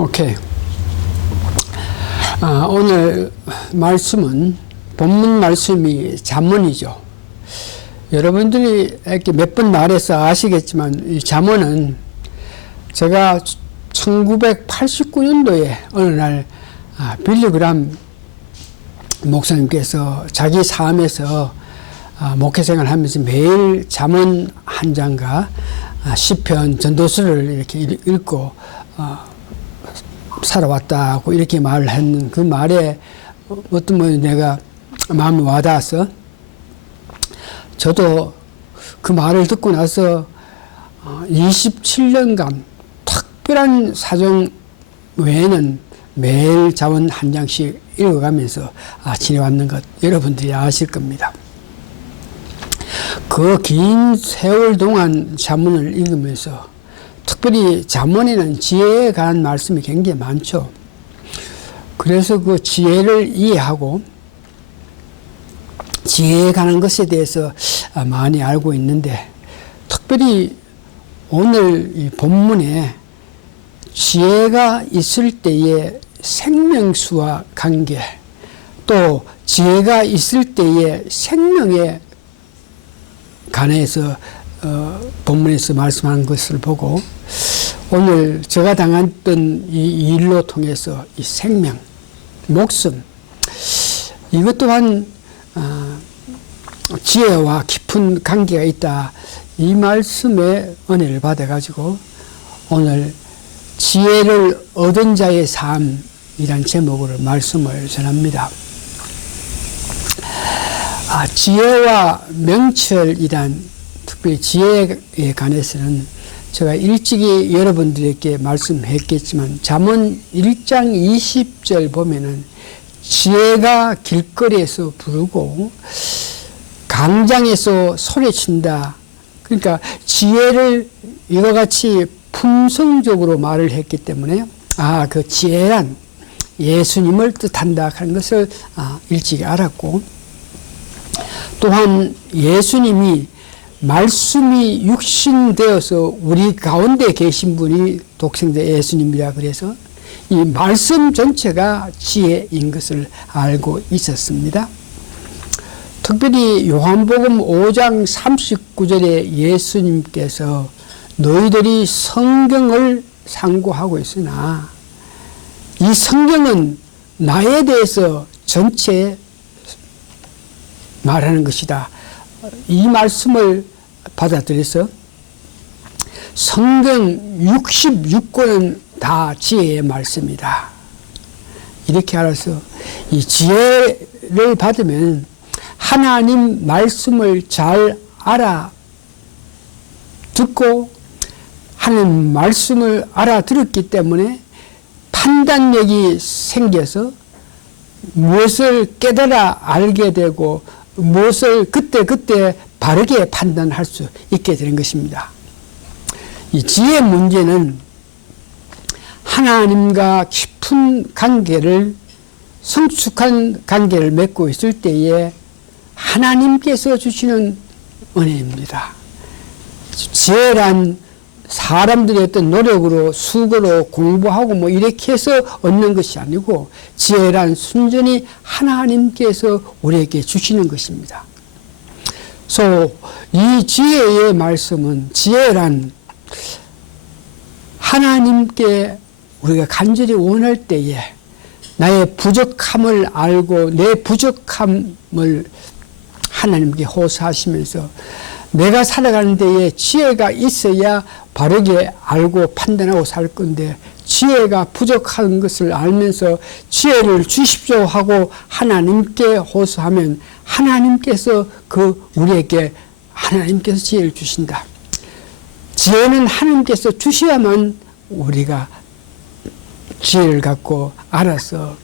오케이. 오늘 말씀은 본문 말씀이 잠언이죠. 여러분들이 이렇게 몇 번 말해서 아시겠지만 이 잠언은 제가 1989년도에 어느 날 빌리 그람 목사님께서 자기 삶에서 목회생활을 하면서 매일 잠언 한 장과 시편, 전도서를 이렇게 읽고 살아왔다고 이렇게 말을 했는 그 말에 어떤 분이 내가 마음이 와닿아서 저도 그 말을 듣고 나서 27년간 특별한 사정 외에는 매일 잠언 한 장씩 읽어가면서 지내왔는 것 여러분들이 아실 겁니다. 그 긴 세월 동안 잠언을 읽으면서 특별히 잠언에는 지혜에 관한 말씀이 굉장히 많죠. 그래서 그 지혜를 이해하고 지혜에 관한 것에 대해서 많이 알고 있는데 특별히 오늘 이 본문에 지혜가 있을 때의 생명수와 관계 또 지혜가 있을 때의 생명에 관해서 본문에서 말씀하는 것을 보고 오늘 제가 당했던 이 일로 통해서 이 생명, 목숨 이것 또한 지혜와 깊은 관계가 있다. 이 말씀에 은혜를 받아가지고 오늘 지혜를 얻은 자의 삶이란 제목으로 말씀을 전합니다. 지혜와 명철이란 특별히 지혜에 관해서는 제가 일찍이 여러분들에게 말씀했겠지만 잠언 1장 20절 보면은 지혜가 길거리에서 부르고 강장에서 소리친다. 그러니까 지혜를 이와 같이 품성적으로 말을 했기 때문에 그 지혜란 예수님을 뜻한다 하는 것을 일찍이 알았고 또한 예수님이 말씀이 육신되어서 우리 가운데 계신 분이 독생자 예수님이라 그래서 이 말씀 전체가 지혜인 것을 알고 있었습니다. 특별히 요한복음 5장 39절에 예수님께서 너희들이 성경을 상고하고 있으나 이 성경은 나에 대해서 전체 말하는 것이다. 이 말씀을 받아들여서 성경 66권은 다 지혜의 말씀이다. 이렇게 알아서 이 지혜를 받으면 하나님 말씀을 잘 알아듣고 하나님 말씀을 알아들었기 때문에 판단력이 생겨서 무엇을 깨달아 알게 되고 무엇을 그때그때 바르게 판단할 수 있게 되는 것입니다. 이 지혜 문제는 하나님과 깊은 관계를 성숙한 관계를 맺고 있을 때에 하나님께서 주시는 은혜입니다. 지혜란 사람들의 어떤 노력으로 수고로 공부하고 뭐 이렇게 해서 얻는 것이 아니고 지혜란 순전히 하나님께서 우리에게 주시는 것입니다. 그래서 이 지혜의 말씀은 지혜란 하나님께 우리가 간절히 원할 때에 나의 부족함을 알고 내 부족함을 하나님께 호소하시면서 내가 살아가는 데에 지혜가 있어야 바르게 알고 판단하고 살 건데 지혜가 부족한 것을 알면서 지혜를 주십시오 하고 하나님께 호소하면 하나님께서 우리에게 하나님께서 지혜를 주신다. 지혜는 하나님께서 주셔야만 우리가 지혜를 갖고 알아서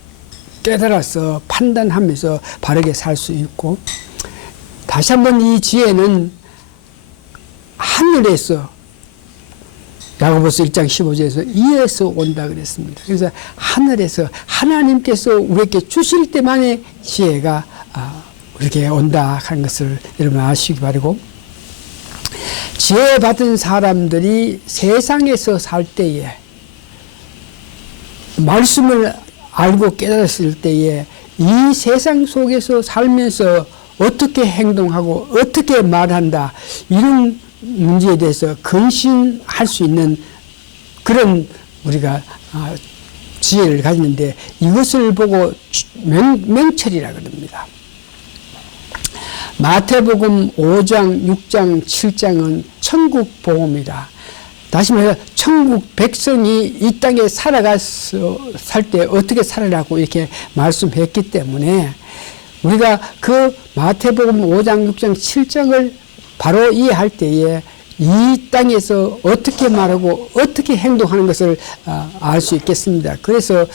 깨달아서 판단하면서 바르게 살 수 있고 다시 한번 이 지혜는 하늘에서 야고보서 1장 15절에서 이에서 온다 그랬습니다. 그래서 하늘에서 하나님께서 우리에게 주실 때만의 지혜가 우리에게 온다 하는 것을 여러분 아시기 바라고 지혜 받은 사람들이 세상에서 살 때에 말씀을 알고 깨달았을 때에 이 세상 속에서 살면서 어떻게 행동하고 어떻게 말한다, 이런 문제에 대해서 근신할 수 있는 그런 우리가 지혜를 가지는데, 이것을 보고 명철이라 그럽니다. 마태복음 5장, 6장, 7장은 천국 복음이다. 다시 말해서 천국 백성이 이 땅에 살아가서 살 때 어떻게 살아라고 이렇게 말씀했기 때문에, 우리가 그 마태복음 5장, 6장, 7장을 바로 이해할 때에 이 땅에서 어떻게 말하고 어떻게 행동하는 것을 알 수 있겠습니다. 그래서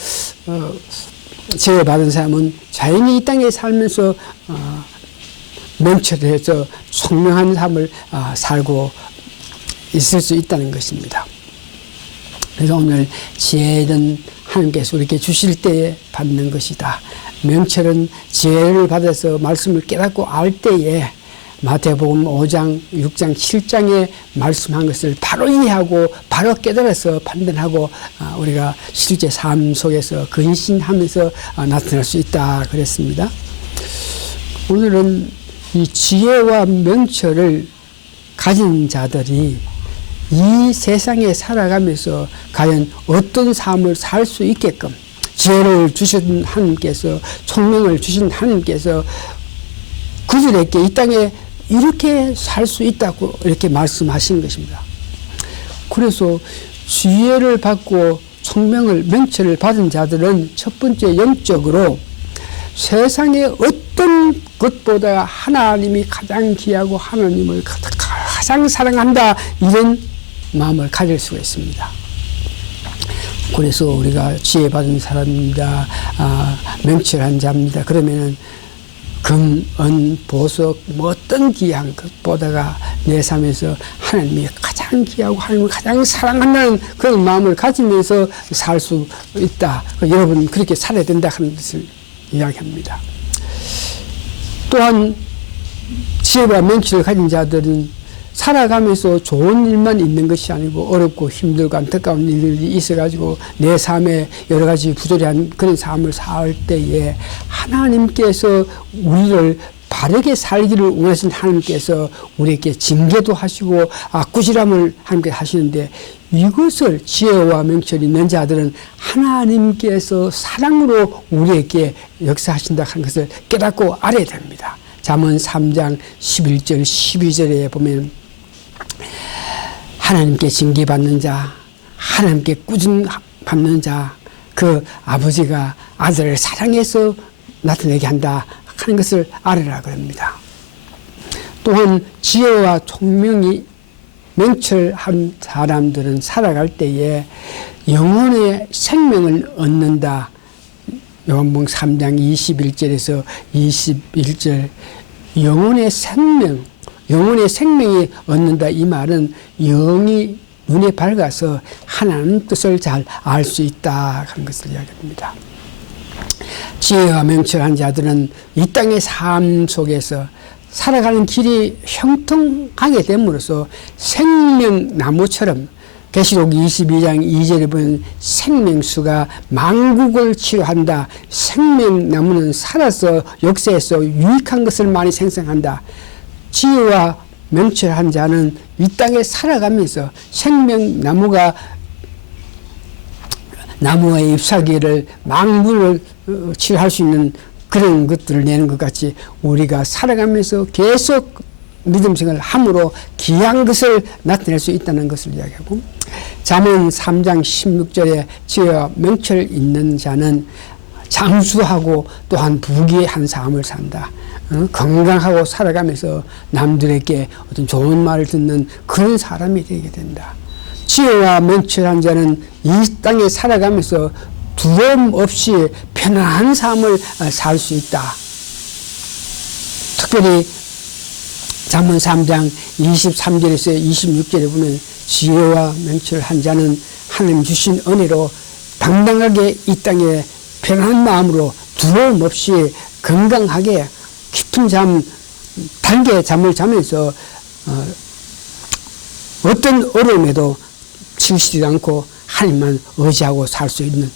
지혜 받은 사람은 자연히 이 땅에 살면서 명철해서 총명한 삶을 살고 있을 수 있다는 것입니다. 그래서 오늘 지혜는 하나님께서 우리에게 주실 때에 받는 것이다. 명철은 지혜를 받아서 말씀을 깨닫고 알 때에 마태복음 5장, 6장, 7장에 말씀한 것을 바로 이해하고 바로 깨달아서 판단하고 우리가 실제 삶 속에서 근신하면서 나타날 수 있다 그랬습니다. 오늘은 이 지혜와 명철을 가진 자들이 이 세상에 살아가면서 과연 어떤 삶을 살 수 있게끔, 지혜를 주신 하나님께서, 총명을 주신 하나님께서 그들에게 이 땅에 이렇게 살 수 있다고 이렇게 말씀하신 것입니다. 그래서 지혜를 받고 총명을, 명철을 받은 자들은 첫 번째 영적으로 세상의 어떤 것보다 하나님이 가장 귀하고 하나님을 가장 사랑한다, 이런 마음을 가질 수가 있습니다. 그래서 우리가 지혜 받은 사람입니다, 명철한 자입니다, 그러면은 금, 은, 보석, 어떤 귀한 것보다가 내 삶에서 하나님이 가장 귀하고 하나님을 가장 사랑한다는 그런 마음을 가지면서 살 수 있다. 여러분 그렇게 살아야 된다 하는 것을 이야기합니다. 또한 지혜와 명철을 가진 자들은 살아가면서 좋은 일만 있는 것이 아니고 어렵고 힘들고 안타까운 일들이 있어가지고 내 삶에 여러 가지 부조리한 그런 삶을 살 때에 하나님께서 우리를 바르게 살기를 원하신 하나님께서 우리에게 징계도 하시고 꾸지람을 함께 하시는데, 이것을 지혜와 명철이 있는 자들은 하나님께서 사랑으로 우리에게 역사하신다 하는 것을 깨닫고 알아야 됩니다. 잠언 3장 11절 12절에 보면 하나님께 징계받는 자, 하나님께 꾸중받는 자, 그 아버지가 아들을 사랑해서 나타내게 한다 하는 것을 알아라 그럽니다. 또한 지혜와 총명이 명철한 사람들은 살아갈 때에 영혼의 생명을 얻는다. 요한복음 3장 21절에서 21절, 영혼의 생명이 얻는다. 이 말은 영이 눈에 밝아서 하나님 뜻을 잘 알 수 있다 하는 것을 이야기합니다. 지혜와 명철한 자들은 이 땅의 삶 속에서 살아가는 길이 형통하게 됨으로써 생명나무처럼, 계시록 22장 2절에 보면 생명수가 만국을 치료한다. 생명나무는 살아서 역사에서 유익한 것을 많이 생성한다. 지혜와 명철한 자는 이 땅에 살아가면서 생명나무가 나무의 잎사귀를 만국을 치료할 수 있는 그런 것들을 내는 것 같이 우리가 살아가면서 계속 믿음생활을 함으로 귀한 것을 나타낼 수 있다는 것을 이야기하고, 잠언 3장 16절에 지혜와 명철 있는 자는 장수하고 또한 부귀한 삶을 산다. 건강하고 살아가면서 남들에게 어떤 좋은 말을 듣는 그런 사람이 되게 된다. 지혜와 명철한 자는 이 땅에 살아가면서 두려움 없이 편안한 삶을 살 수 있다. 특별히 잠언 3장 23절에서 26절에 보면 지혜와 명철한 자는 하나님 주신 은혜로 당당하게 이 땅에 편안한 마음으로 두려움 없이 건강하게 깊은 잠, 달게 잠을 자면서 어떤 어려움에도 치우치지 않고 하나님만 의지하고 살 수 있는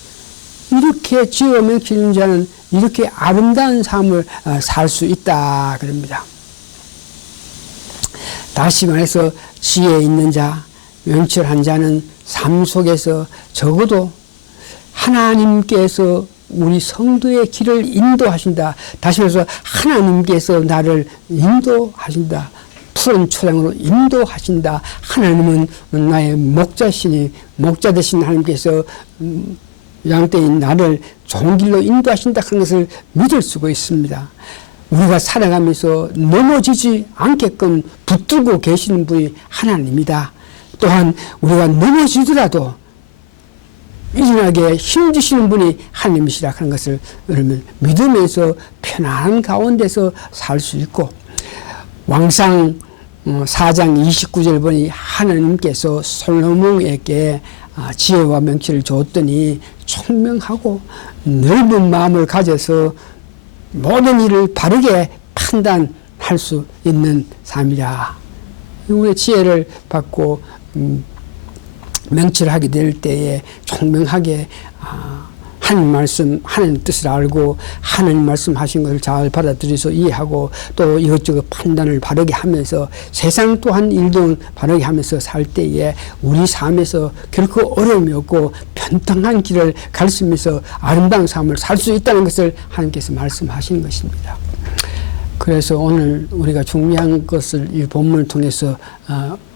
이렇게 지혜와 명철 있는 자는 이렇게 아름다운 삶을 살 수 있다 그럽니다. 다시 말해서 지혜 있는 자, 명철한 자는 삶 속에서 적어도 하나님께서 우리 성도의 길을 인도하신다. 다시 말해서 하나님께서 나를 인도하신다. 푸른 초장으로 인도하신다. 하나님은 나의 목자시니 목자 되신 하나님께서 양떼인 나를 좋은 길로 인도하신다. 그런 것을 믿을 수가 있습니다. 우리가 살아가면서 넘어지지 않게끔 붙들고 계시는 분이 하나님이다. 또한 우리가 넘어지더라도 일어나게 힘주시는 분이 하나님이시라 하는 것을 여러분 믿으면서 편안한 가운데서 살 수 있고, 왕상 4장 29절 보니 하나님께서 솔로몬에게 지혜와 명철을 줬더니 총명하고 넓은 마음을 가져서 모든 일을 바르게 판단할 수 있는 삶이라. 우리의 지혜를 받고 명철하게 될 때에 총명하게 하나님 말씀, 하나님 뜻을 알고 하나님 말씀하신 것을 잘 받아들여서 이해하고 또 이것저것 판단을 바르게 하면서 세상 또한 일도 바르게 하면서 살 때에 우리 삶에서 결코 어려움이 없고 편당한 길을 갈 수 있으면서 아름다운 삶을 살 수 있다는 것을 하나님께서 말씀하시는 것입니다. 그래서 오늘 우리가 중요한 것을 이 본문을 통해서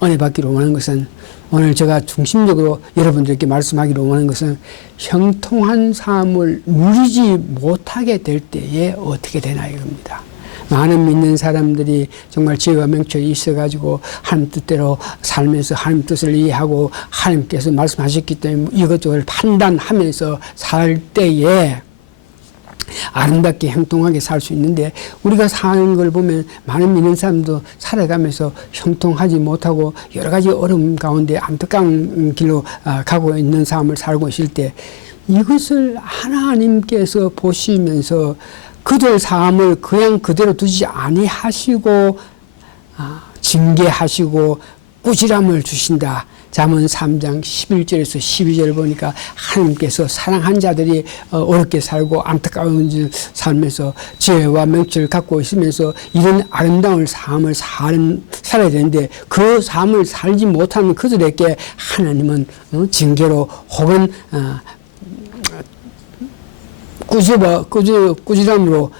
은혜 받기로 원하는 것은, 오늘 제가 중심적으로 여러분들에게 말씀하기로 원하는 것은 형통한 삶을 누리지 못하게 될 때에 어떻게 되나 이겁니다. 많은 믿는 사람들이 정말 지혜와 명철이 있어가지고 하나님 뜻대로 살면서 하나님 뜻을 이해하고 하나님께서 말씀하셨기 때문에 이것저것 판단하면서 살 때에 아름답게 형통하게 살 수 있는데, 우리가 사는 걸 보면 많은 믿는 사람도 살아가면서 형통하지 못하고 여러 가지 어려움 가운데 안타까운 길로 가고 있는 삶을 살고 있을 때, 이것을 하나님께서 보시면서 그들 삶을 그냥 그대로 두지 아니하시고 징계하시고 꾸지람을 주신다. 잠언 3장 11절에서 12절 보니까 하나님께서 사랑한 자들이 어렵게 살고 안타까운 삶에서 지혜와 명철을 갖고 있으면서 이런 아름다운 삶을 살아야 되는데, 그 삶을 살지 못하는 그들에게 하나님은 징계로 혹은 꾸지람으로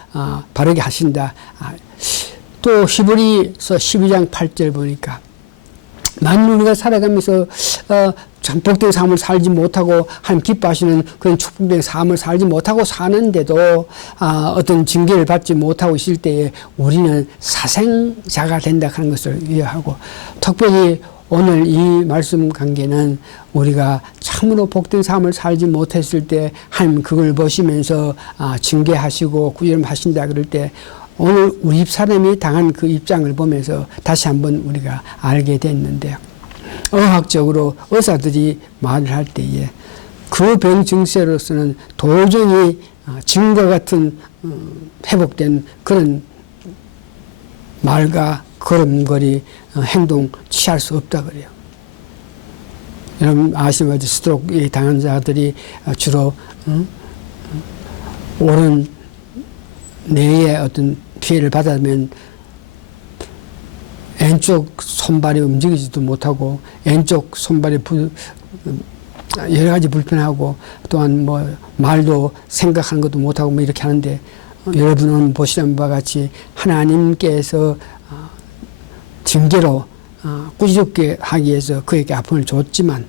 바르게 하신다. 또 히브리서 12장 8절 보니까 만일 우리가 살아가면서 복된 삶을 살지 못하고 하나님 기뻐하시는 그런 축복된 삶을 살지 못하고 사는데도 어떤 징계를 받지 못하고 있을 때에 우리는 사생자가 된다 하는 것을 이해하고, 특별히 오늘 이 말씀 관계는 우리가 참으로 복된 삶을 살지 못했을 때 하나님 그걸 보시면서 징계하시고 꾸지람하신다 그럴 때, 오늘 우리 집사람이 당한 그 입장을 보면서 다시 한번 우리가 알게 됐는데요. 의학적으로 의사들이 말을 할 때에 그 병 증세로서는 도저히 지금과 같은 회복된 그런 말과 걸음걸이 행동 취할 수 없다 그래요. 여러분 아시는 것처럼 스트로크에 당한 자들이 주로 오른 뇌에 어떤 피해를 받으면 왼쪽 손발이 움직이지도 못하고 왼쪽 손발이 여러 가지 불편하고 또한 뭐 말도 생각하는 것도 못하고 뭐 이렇게 하는데, 여러분은 보시는 바와 같이 하나님께서 징계로 꾸지럽게 하기 위해서 그에게 아픔을 줬지만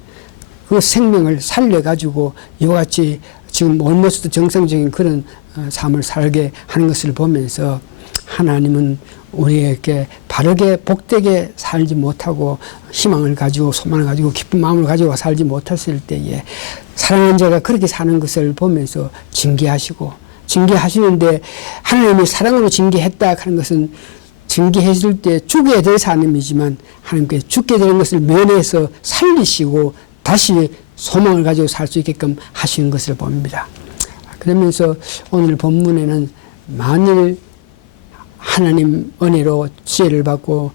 그 생명을 살려가지고 이와 같이 지금 올모스트 정상적인 그런 삶을 살게 하는 것을 보면서 하나님은 우리에게 바르게 복되게 살지 못하고 희망을 가지고 소망을 가지고 기쁜 마음을 가지고 살지 못했을 때에 사랑하는 자가 그렇게 사는 것을 보면서 징계하시는데, 하나님이 사랑으로 징계했다 하는 것은 징계했을 때 죽게 될 사람이지만 하나님께서 죽게 되는 것을 면해서 살리시고 다시 소망을 가지고 살 수 있게끔 하시는 것을 봅니다. 그러면서 오늘 본문에는 만일 하나님 은혜로 지혜를 받고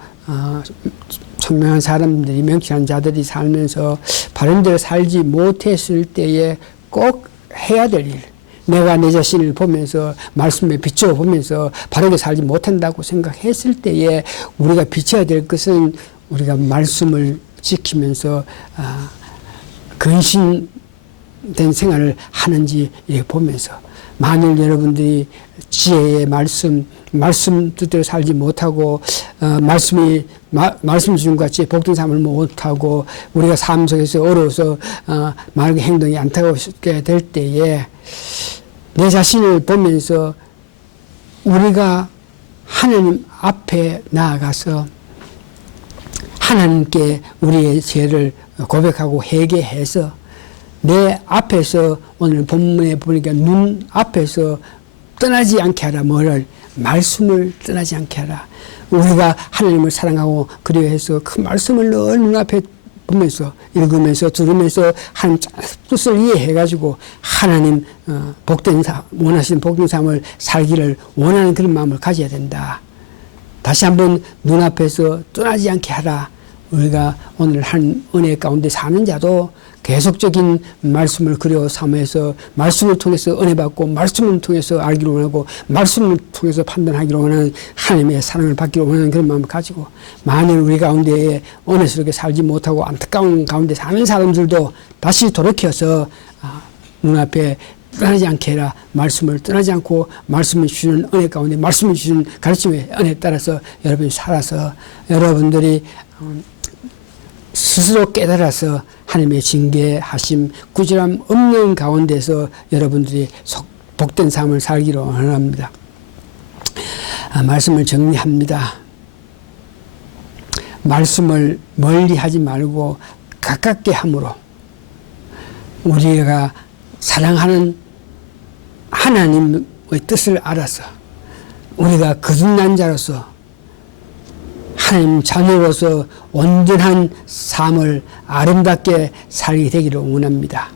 총명한 사람들이 명철한 자들이 살면서 바른 대로 살지 못했을 때에 꼭 해야 될 일, 내가 내 자신을 보면서 말씀에 비춰보면서 바르게 살지 못한다고 생각했을 때에 우리가 비춰야 될 것은 우리가 말씀을 지키면서 근신된 생활을 하는지 보면서, 만일 여러분들이 지혜의 말씀 뜻대로 살지 못하고 말씀 주신 같이 복된 삶을 못하고 우리가 삶 속에서 어려워서 말과 행동이 안타깝게 될 때에 내 자신을 보면서 우리가 하나님 앞에 나아가서 하나님께 우리의 죄를 고백하고 회개해서 내 앞에서, 오늘 본문에 보니까 눈 앞에서 떠나지 않게 하라. 뭐를? 말씀을 떠나지 않게 하라. 우리가 하나님을 사랑하고 그리워해서 그 말씀을 늘 눈앞에 보면서 읽으면서 들으면서 하나님 뜻을 이해해가지고 하나님 원하시는 복된 삶을 살기를 원하는 그런 마음을 가져야 된다. 다시 한번 눈앞에서 떠나지 않게 하라. 우리가 오늘 한 은혜 가운데 사는 자도 계속적인 말씀을 그려 삼아서 말씀을 통해서 은혜 받고 말씀을 통해서 알기로 원하고 말씀을 통해서 판단하기로 원하는 하나님의 사랑을 받기로 원하는 그런 마음을 가지고, 만일 우리 가운데에 은혜스럽게 살지 못하고 안타까운 가운데 사는 사람들도 다시 돌이켜서 눈앞에 떠나지 않게 해라. 말씀을 떠나지 않고 말씀을 주시는 은혜 가운데 말씀을 주시는 가르침의 은혜에 따라서 여러분이 살아서 여러분들이 스스로 깨달아서 하나님의 징계하심, 꾸지람 없는 가운데서 여러분들이 복된 삶을 살기를 원합니다. 말씀을 정리합니다. 말씀을 멀리 하지 말고 가깝게 함으로 우리가 사랑하는 하나님의 뜻을 알아서 우리가 거듭난 자로서 하나님 자녀로서 온전한 삶을 아름답게 살게 되기를 원합니다.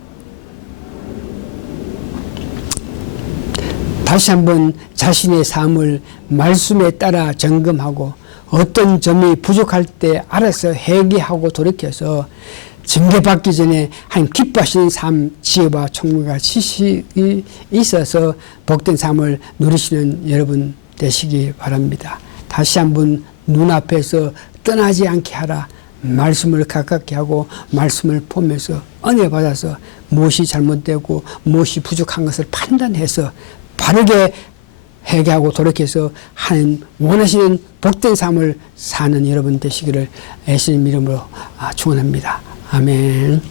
다시 한번 자신의 삶을 말씀에 따라 점검하고 어떤 점이 부족할 때 알아서 회개하고 돌이켜서 징계받기 전에 하나님 기뻐하시는 삶, 지혜와 총명과 지식이 있어서 복된 삶을 누리시는 여러분 되시기 바랍니다. 다시 한번 눈앞에서 떠나지 않게 하라. 말씀을 가깝게 하고 말씀을 보면서 은혜 받아서 무엇이 잘못되고 무엇이 부족한 것을 판단해서 바르게 회개하고 돌이켜서 하나님 원하시는 복된 삶을 사는 여러분 되시기를 예수님 이름으로 축원합니다. 아멘.